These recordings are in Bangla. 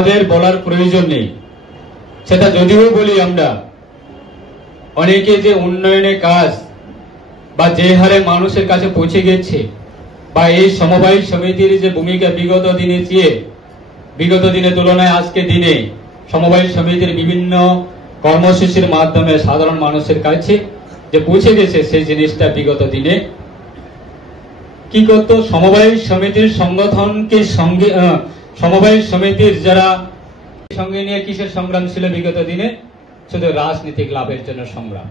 আমাদের বলার প্রয়োজন নেই, সেটা যদিও বলি আমরা অনেকে যে উন্নয়নের কাজ বা যে হারে মানুষের কাছে পৌঁছে গেছে বা এই সমবায় সমিতির যে ভূমিকা বিগত দিনের তুলনায় আজকে দিনে সমবায় সমিতির বিভিন্ন কর্মসূচির মাধ্যমে সাধারণ মানুষের কাছে যে পৌঁছে গেছে, সেই জিনিসটা বিগত দিনে কি করতো, সমবায় সমিতির সংগঠনকে সমবায় সমিতির যারা সঙ্গে নিয়ে কিসের সংগ্রাম ছিল বিগত দিনে? শুধু রাজনৈতিক লাভের জন্য সংগ্রাম।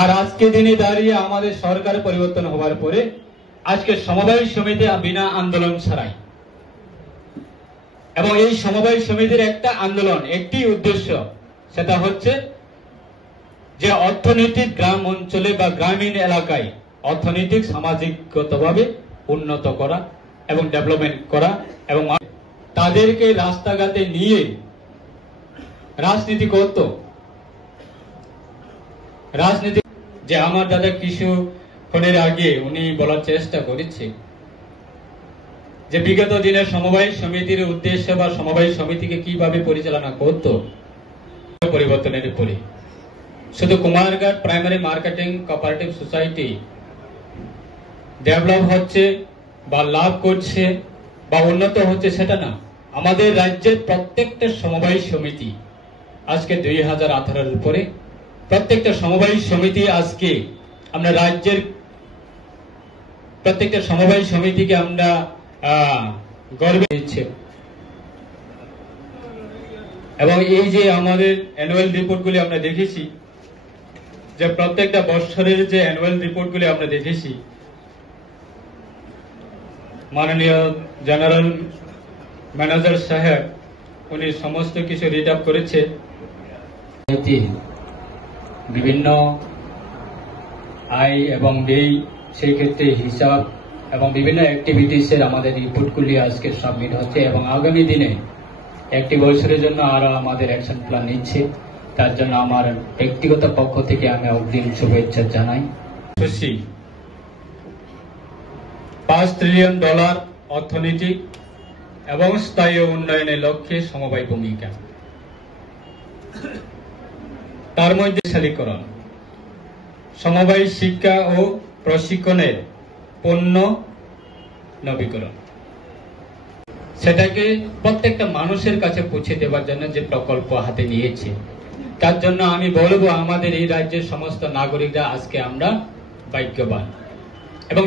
আর আজকে দিনে দাঁড়িয়ে আমাদের সরকার পরিবর্তন হওয়ার পরে আজকে সমবায় সমিতি বিনা আন্দোলন ছাড়াই, এবং এই সমবায় সমিতির একটা আন্দোলন, একটি উদ্দেশ্য, সেটা হচ্ছে যে অর্থনৈতিক গ্রাম অঞ্চলে বা গ্রামীণ এলাকায় অর্থনৈতিক সামাজিকগতভাবে উন্নত করা এবং ডেভেলপমেন্ট করা, এবং তাদেরকে রাস্তাঘাটে নিয়ে রাজনীতি করত। রাজনীতি যে আমার দাদা কিছুক্ষণের আগে উনি বলার চেষ্টা করেছে যে বিগত দিনের সমবায় সমিতির উদ্দেশ্য বা সমবায় সমিতিকে কিভাবে পরিচালনা করত পরিবর্তনের পরে শুধু Kumarghat primary marketing cooperative society develop হচ্ছে বা লাভ করছে বা উন্নত হচ্ছে সেটা না। আমাদের রাজ্যের প্রত্যেকটা সমবায় সমিতি আজকে 2018-এর উপরে প্রত্যেকটা সমবায় সমিতি আজকে আমরা রাজ্যের প্রত্যেকটা সমবায় সমিতিকে আমরা গর্বে দিচ্ছে। এবং এই যে আমাদের অ্যানুয়াল রিপোর্টগুলি আমরা দেখেছি, যে প্রত্যেকটা বছরের যে অ্যানুয়াল রিপোর্টগুলি আমরা দেখেছি, মাননীয় জেনারেল ম্যানেজার সাহেব উনি সমস্ত কিছু রিড আপ করেছে। বিভিন্ন আয় এবং ব্যয়, সেই ক্ষেত্রে হিসাব এবং বিভিন্ন অ্যাক্টিভিটিসের আমাদের রিপোর্টগুলি আজকে সাবমিট হচ্ছে, এবং আগামী দিনে একটি বছরের জন্য আরো আমাদের অ্যাকশন প্ল্যান নিচ্ছে। তার জন্য আমার ব্যক্তিগত পক্ষ থেকে আমি অগ্রিম শুভেচ্ছা জানাই। খুশি $5 ট্রিলিয়ন অর্থনৈতিক এবং স্থায়ী উন্নয়নের লক্ষ্যে সমবায় ভূমিকা, তার মধ্যে শালীকরণ, সমবায় শিক্ষা ও প্রশিক্ষণের পণ্য নবীকরণ, সেটাকে প্রত্যেকটা মানুষের কাছে পৌঁছে দেওয়ার জন্য যে প্রকল্প হাতে নিয়েছে, তার জন্য আমি বলবো আমাদের এই রাজ্যের সমস্ত নাগরিকরা আজকে আমরা ভাগ্যবান এবং